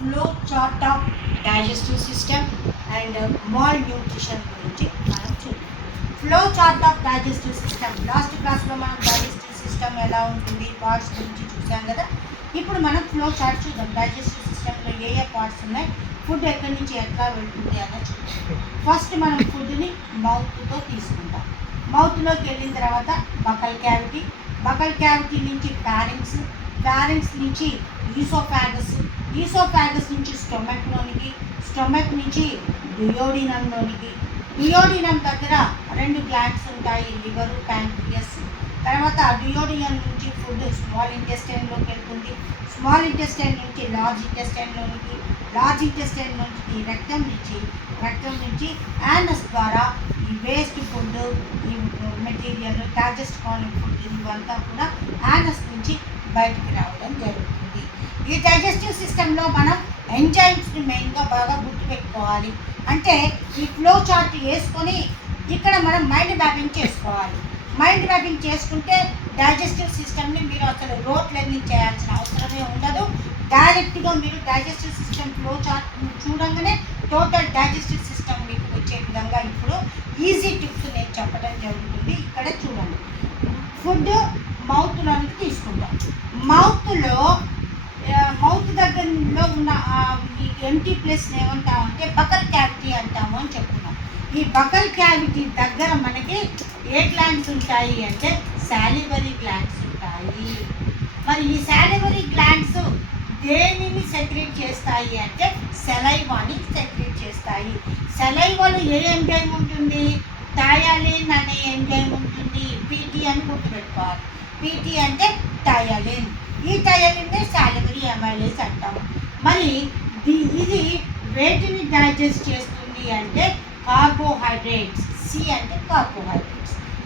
Flow chart of digestive system and mall nutrition గురించి మనం చూద్దాం. Flow chart of digestive system last క్లాస్లో మనం డైజెస్టివ్ సిస్టమ్ ఎలా ఉంటుంది పార్ట్స్ గురించి చూసాం కదా. ఇప్పుడు మనం ఫ్లో చార్ట్ చూద్దాం. డైజెస్టివ్ సిస్టంలో ఏ ఏ పార్ట్స్ ఉన్నాయి, ఫుడ్ ఎక్కడి నుంచి ఎట్లా వెళ్తుంది అన్నది చూద్దాం. ఫస్ట్ మనం ఫుడ్ని మౌత్తో తీసుకుంటాం. మౌత్లోకి వెళ్ళిన తర్వాత బకల్ క్యావిటీ నుంచి ఫ్యారింగ్స్ నుంచి ఈసోఫాగస్ నుంచి స్టొమక్ నుంచి డ్యూయోడినం దగ్గర 2 గ్లాండ్స్ ఉంటాయి, లివరు ప్యాంక్రియాస్. తర్వాత డ్యూయోడినం నుంచి ఫుడ్ స్మాల్ ఇంటెస్టైన్లోకి వెళ్తుంది. స్మాల్ ఇంటెస్టైన్ నుంచి లార్జ్ ఇంటెస్టైన్ నుంచి రక్తం నుంచి యానస్ ద్వారా ఈ వేస్ట్ ఫుడ్, ఈ మెటీరియల్ డైజెస్ట్ కాని ఫుడ్ ఇవంతా కూడా యానస్ నుంచి బయటికి రావడం జరుగుతుంది. ఈ డైజెస్టివ్ సిస్టంలో మనం ఎంజైమ్స్ని మెయిన్గా బాగా గుర్తుపెట్టుకోవాలి. అంటే ఈ ఫ్లో చార్ట్ వేసుకొని ఇక్కడ మనం మైండ్ మ్యాపింగ్ చేసుకోవాలి. మైండ్ మ్యాపింగ్ చేసుకుంటే డైజెస్టివ్ సిస్టమ్ని మీరు అసలు రోట్ లెర్నింగ్ చేయాల్సిన అవసరమే ఉండదు. డైరెక్ట్గా మీరు డైజెస్టివ్ సిస్టమ్ ఫ్లో చార్ట్ చూడంగానే టోటల్ డైజెస్టివ్ సిస్టమ్ మీకు వచ్చే విధంగా ఇప్పుడు ఈజీ టిప్స్ నేను చెప్పడం జరుగుతుంది. ఇక్కడ చూడండి, ఫుడ్ మౌత్లోనికి తీసుకుంటాం. మౌత్ దగ్గరలో ఉన్న ఈ ఎంటీ ప్లేస్ని ఏమంటామంటే బకల్ క్యావిటీ అంటాము అని చెప్తున్నాం. ఈ బకల్ క్యావిటీ దగ్గర మనకి ఏ గ్లాండ్స్ ఉంటాయి అంటే సాలివరీ గ్లాండ్స్ ఉంటాయి. మరి ఈ సాలివరీ గ్లాండ్స్ దేనిని సెక్రెట్ చేస్తాయి అంటే సెలైవాని సెక్రెట్ చేస్తాయి. సెలైవాలో ఏ ఎంజైమ్ ఉంటుంది, థయాలిన్ అనే ఎంజైమ్ ఉంటుంది. పీటీ అని గుర్తుపెట్టుకోవాలి. పీటీ అంటే థయాలిన్. ఈ థయాలిన్నే సాలివరీ అమైలేస్ అంటాము. మరి ఇది వేటిని డైజెస్ట్ చేస్తుంది అంటే కార్బోహైడ్రేట్స్. సి అంటే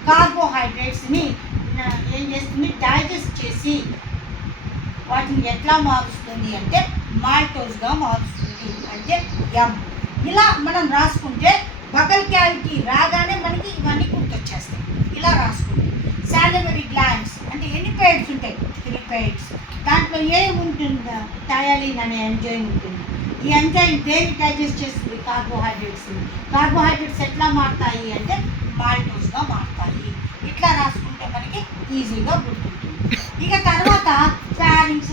కార్బోహైడ్రేట్స్ని ఏం చేస్తుంది, డైజెస్ట్ చేసి వాటిని ఎట్లా మారుస్తుంది అంటే మాల్టోస్గా మారుస్తుంది, అంటే ఎమ్. ఇలా మనం రాసుకుంటే బకల్ క్యావిటీ రాగానే మనకి ఇవన్నీ గుర్తొచ్చేస్తాయి. ఇలా రాసుకుంటే సాలివరీ గ్లాండ్స్ అంటే ఎన్ని పెయిడ్స్ ఉంటాయి, 3 పెయిడ్స్. దాంట్లో ఏమి ఉంటుందా, థయాలిన్ అనే ఎంజైమ్ ఉంటుంది. ఈ ఎంజైమ్ దేన్ని డైజెస్ట్ చేస్తుంది, కార్బోహైడ్రేట్స్ ఎట్లా మారుతాయి అంటే మాల్టోస్గా మారుతాయి. ఇట్లా రాసుకుంటే మనకి ఈజీగా గుర్తుంటుంది. ఇక తర్వాత ఫ్యారింగ్స్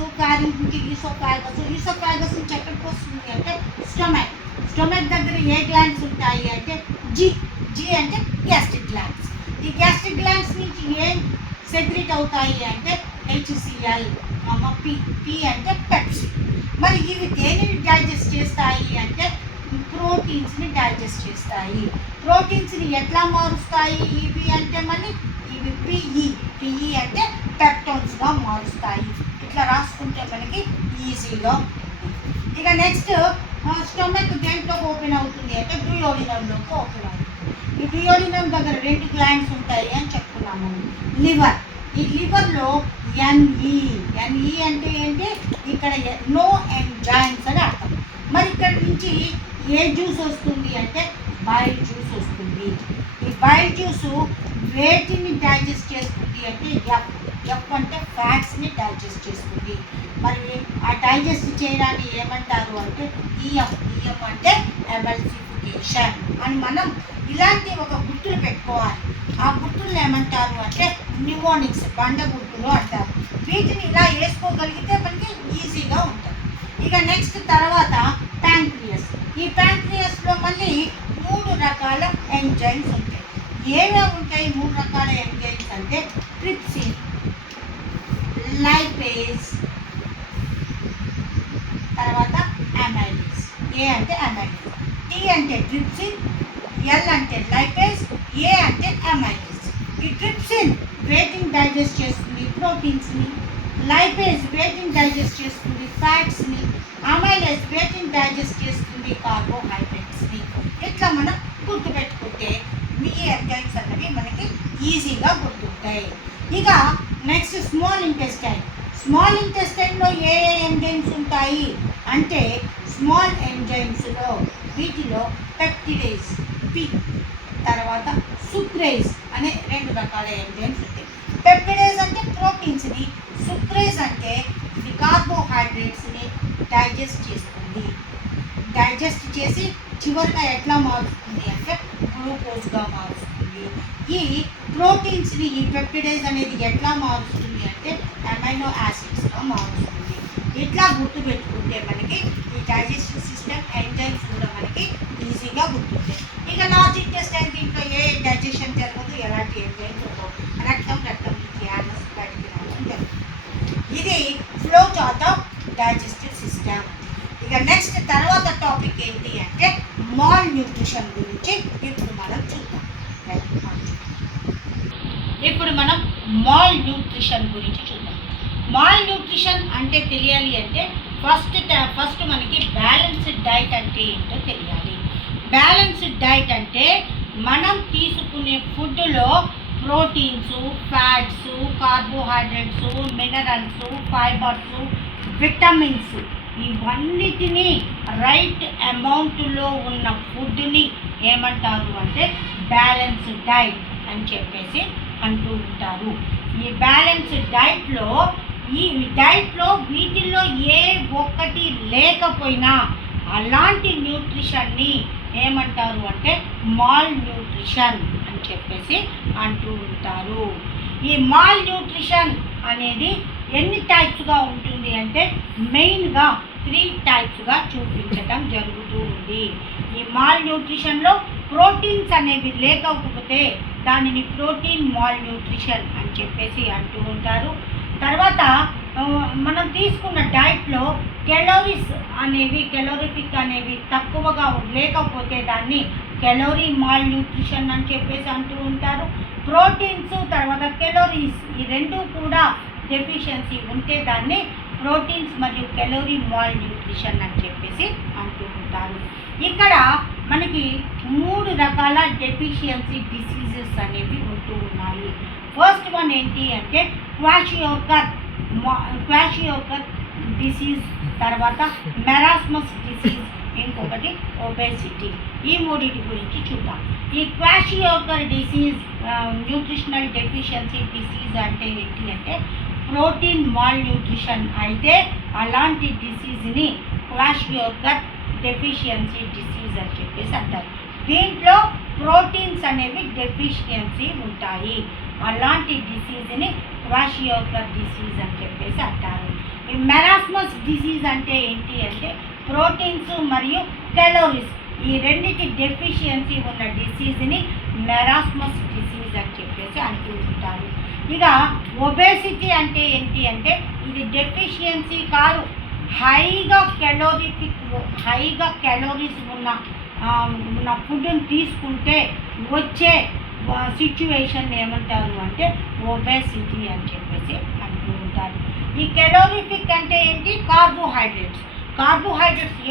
నుంచి ఈసోఫాగస్ నుంచి ఎక్కడికి వస్తుంది అంటే స్టొమక్ దగ్గర ఏ గ్లాండ్స్ ఉంటాయి అంటే జి అంటే గ్యాస్ట్రిక్ గ్లాండ్స్. ఈ గ్యాస్ట్రిక్ గ్లాండ్స్ నుంచి ఏం సెక్రెట్ అవుతాయి అంటే HCl, పి అంటే పెప్సీ. మరి ఇవి దేనిని డైజెస్ట్ చేస్తాయి అంటే ప్రోటీన్స్ని డైజెస్ట్ చేస్తాయి. ప్రోటీన్స్ని ఎట్లా మారుస్తాయి ఇవి అంటే మళ్ళీ ఇవి పిఈ అంటే పెప్టోన్స్గా మారుస్తాయి. ఇట్లా రాసుకుంటే మనకి ఈజీగా ఉంటుంది. ఇక నెక్స్ట్ స్టొమక్ దేంట్లోకి ఓపెన్ అవుతుంది అంటే డ్యూయోడినంలోకి ఓపెన్ అవుతుంది. ఈ డ్యూయోడినం దగ్గర 2 గ్లాండ్స్ ఉంటాయి అని చెప్పుకున్నాము. లివర్, ఈ లివర్లో ఎన్ఈ అంటే ఏంటి, ఇక్కడ నో ఎంజైమ్స్ అని అర్థం. మరి ఇక్కడ నుంచి ఏ జ్యూస్ వస్తుంది అంటే బైల్ జ్యూస్ వస్తుంది. ఈ బైల్ జ్యూస్ వేటిని డైజెస్ట్ చేస్తుంది అంటే ఎఫ్ అంటే ఫ్యాట్స్ని డైజెస్ట్ చేస్తుంది. మరి ఆ డైజెస్ట్ చేయడాన్ని ఏమంటారు అంటే ఈఎం అంటే ఎమల్సిఫికేషన్ అని మనం ఇలాంటి ఒక గుర్తులు పెట్టుకోవాలి. ఆ గుర్తులు ఏమంటారు అంటే న్యూమోనిక్స్, బండ గుర్తులు అంటారు. వీటిని ఇలా వేసుకోగలిగితే మనకి ఈజీగా ఉంటుంది. ఇక నెక్స్ట్ తర్వాత ప్యాంక్రియాస్. ఈ ప్యాంక్రియాస్లో మళ్ళీ 3 రకాల ఎంజైమ్స్ ఉంటాయి. ఏమేమి ఉంటాయి 3 రకాల ఎంజైమ్స్ అంటే ట్రిప్సిన్, లైపేజ్, తర్వాత అమైలేస్. ఏ అంటే అమైలేస్, టీ అంటే ట్రిప్సిన్, ఎల్ అంటే లైపేజ్, ఏ అంటే అమైలేస్. ఈ ట్రిప్సిన్ వేటిని డైజెస్ట్ చేస్తుంది, ప్రోటీన్స్ని. లైపేజ్ వేటిని డైజెస్ట్ చేస్తుంది, ఫ్యాట్స్ని. అమైలేస్ వేటిని డైజెస్ట్ చేస్తుంది, కార్బోహైడ్రేట్స్ని. ఇట్లా మనం గుర్తుపెట్టుకుంటే మీ ఎంజైమ్స్ అనేవి మనకి ఈజీగా గుర్తుంటాయి. ఇక నెక్స్ట్ స్మాల్ ఇంటెస్టైన్లో ఏ ఎంజైమ్స్ ఉంటాయి అంటే స్మాల్ ఎంజైమ్స్లో వీటిలో పెప్టిడేస్, పి, తర్వాత సుక్రేజ్ అనే 2 రకాల ఎంజైమ్స్ ఉంటాయి. పెప్టిడేస్ అంటే ప్రోటీన్స్ని, సుక్రేజ్ అంటే ఇది కార్బోహైడ్రేట్స్ని డైజెస్ట్ చేస్తుంది. డైజెస్ట్ చేసి చివరిగా ఎట్లా మారుస్తుంది అంటే గ్లూకోజ్గా మారుస్తుంది. ఈ ప్రోటీన్స్ని ఈ పెప్టిడైజ్ అనేది ఎట్లా మారుస్తుంది అంటే అమైనో యాసిడ్స్గా మారుస్తుంది. ఇట్లా గుర్తుపెట్టుకుంటే మనకి ఈ డైజెస్టివ్ సిస్టమ్ ఎంజైమ్స్ కూడా మనకి ఈజీగా గుర్తుంటాయి. ఇక లార్జ్ ఇంటెస్టైన్ దీంట్లో ఏ డైజెషన్ జరగదు, ఎలాంటి ఎంజైమ్స్ ఉండవు. రక్తం నుంచి యానస్ బయటికి రావడం జరుగుతుంది. ఇది flow chart of digestive system. ఇక నెక్స్ట్ తర్వాత టాపిక్ ఏంటి అంటే మాల్ న్యూట్రిషన్ గురించి ఇప్పుడు మనం చూద్దాం. ఇప్పుడు మనం మాల్ న్యూట్రిషన్ గురించి చూద్దాం. మాల్ న్యూట్రిషన్ అంటే తెలియాలి అంటే ఫస్ట్ మనకి బ్యాలెన్స్డ్ డైట్ అంటే ఏంటో తెలియాలి. బ్యాలెన్స్డ్ డైట్ అంటే మనం తీసుకునే ఫుడ్లో proteins, fats, carbohydrates, minerals, fibres, vitamins ఇవన్నిటినీ రైట్ అమౌంట్లో ఉన్న ఫుడ్ని ఏమంటారు అంటే బ్యాలెన్స్డ్ డైట్ అని చెప్పేసి అంటూ ఉంటారు. ఈ బ్యాలెన్స్డ్ డైట్లో వీటిల్లో ఏ ఒక్కటి లేకపోయినా అలాంటి న్యూట్రిషన్ని ఏమంటారు అంటే మాల్ న్యూట్రిషన్ అని చెప్పేసి అంటూ ఉంటారు. ఈ మాల్ న్యూట్రిషన్ అనేది ఎన్ని టైప్స్గా ఉంటుంది అంటే మెయిన్గా 3 టైప్స్గా చూపించడం జరుగుతూ ఉంది. ఈ మాల్ న్యూట్రిషన్లో ప్రోటీన్స్ అనేవి లేకపోతే దానిని ప్రోటీన్ మాల్ న్యూట్రిషన్ అని చెప్పేసి అంటూ ఉంటారు. తర్వాత మనం తీసుకున్న డైట్లో కెలోరిఫిక్ అనేవి తక్కువగా లేకపోతే దాన్ని కెలోరీ మాల్ న్యూట్రిషన్ అని చెప్పేసి అంటూ ఉంటారు. ప్రోటీన్స్ తర్వాత కెలోరీస్ ఈ రెండు కూడా డెఫిషియన్సీ ఉంటే దాన్ని ప్రోటీన్స్ మరియు కెలోరీ మాల్ న్యూట్రిషన్ అని చెప్పేసి అంటూ ఉంటారు. ఇక్కడ మనకి 3 రకాల డెఫిషియన్సీ డిసీజెస్ అనేవి ఉంటూ ఉన్నాయి. ఫస్ట్ వన్ ఏంటి అంటే క్వాషియోకర్ డిసీజ్, తర్వాత మెరాస్మస్ డిసీజ్, ఇంకొకటి ఒబేసిటీ. ఈ 3 గురించి చూద్దాం. ఈ క్వాషియోకర్ డిసీజ్ న్యూట్రిషనల్ డెఫిషియన్సీ డిసీజ్ అంటే ఏంటి అంటే ప్రోటీన్ మాల్ న్యూట్రిషన్ అయితే అలాంటి డిసీజ్ని క్వాషియోకర్ డెఫిషియన్సీ డిసీజ్ అని చెప్పేసి అంటారు. దీంట్లో ప్రోటీన్స్ అనేవి డెఫిషియన్సీ ఉంటాయి. అలాంటి డిసీజ్ని క్వాషియోకర్ డిసీజ్ అని చెప్పేసి అంటారు. ఈ మెరాస్మస్ డిసీజ్ అంటే ఏంటి అంటే ప్రోటీన్స్ మరియు కెలోరీస్ ఈ రెండింటి డెఫిషియన్సీ ఉన్న డిసీజ్ని మెరాస్మస్ డిసీజ్ అని చెప్పేసి అంటూ ఉంటారు. ఇక ఒబేసిటీ అంటే ఏంటి అంటే ఇది డెఫిషియన్సీ కాదు, హైగా క్యాలోరీస్ ఉన్న ఫుడ్ని తీసుకుంటే వచ్చే సిచ్యువేషన్ ఏమంటారు అంటే ఒబేసిటీ అని చెప్పేసి అంటూ ఉంటారు. ఈ కెలోరిఫిక్ అంటే ఏంటి కార్బోహైడ్రేట్స్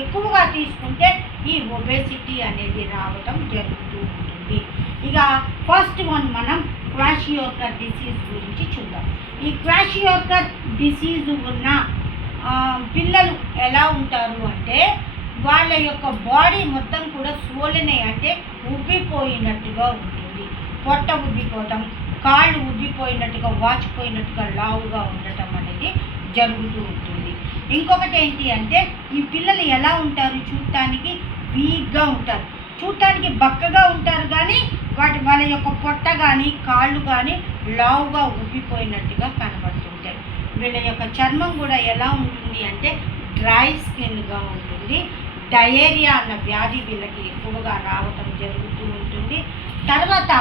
ఎక్కువగా తీసుకుంటే ఈ ఒబేసిటీ అనేది రావడం జరుగుతూ ఉంటుంది. ఇక ఫస్ట్ వన్ మనం క్వాషియోకర్ డిసీజ్ గురించి చూద్దాం. ఈ క్వాషియోకర్ డిసీజ్ ఉన్న పిల్లలు ఎలా ఉంటారు అంటే వాళ్ళ యొక్క బాడీ మొత్తం కూడా స్వోలెన్ అంటే ఉబ్బిపోయినట్టుగా ఉంటుంది. పొట్ట ఉబ్బిపోవటం, కాళ్ళు ఉబ్బిపోయినట్టుగా వాచిపోయినట్టుగా లావుగా ఉండటం అనేది జరుగుతూ ఉంటుంది. ఇంకొకటి ఏంటి అంటే ఈ పిల్లలు ఎలా ఉంటారు, చూడటానికి వీక్గా ఉంటారు, చూడటానికి బక్కగా ఉంటారు, కానీ వాళ్ళ యొక్క పొట్ట కానీ కాళ్ళు కానీ లావుగా ఉబ్బిపోయినట్టుగా కనబడుతుంటాయి. వీళ్ళ యొక్క చర్మం కూడా ఎలా ఉంటుంది అంటే డ్రై స్కిన్గా ఉంటుంది. డయేరియా అన్న వ్యాధి వీళ్ళకి ఎక్కువగా రావటం జరుగుతూ ఉంటుంది. తర్వాత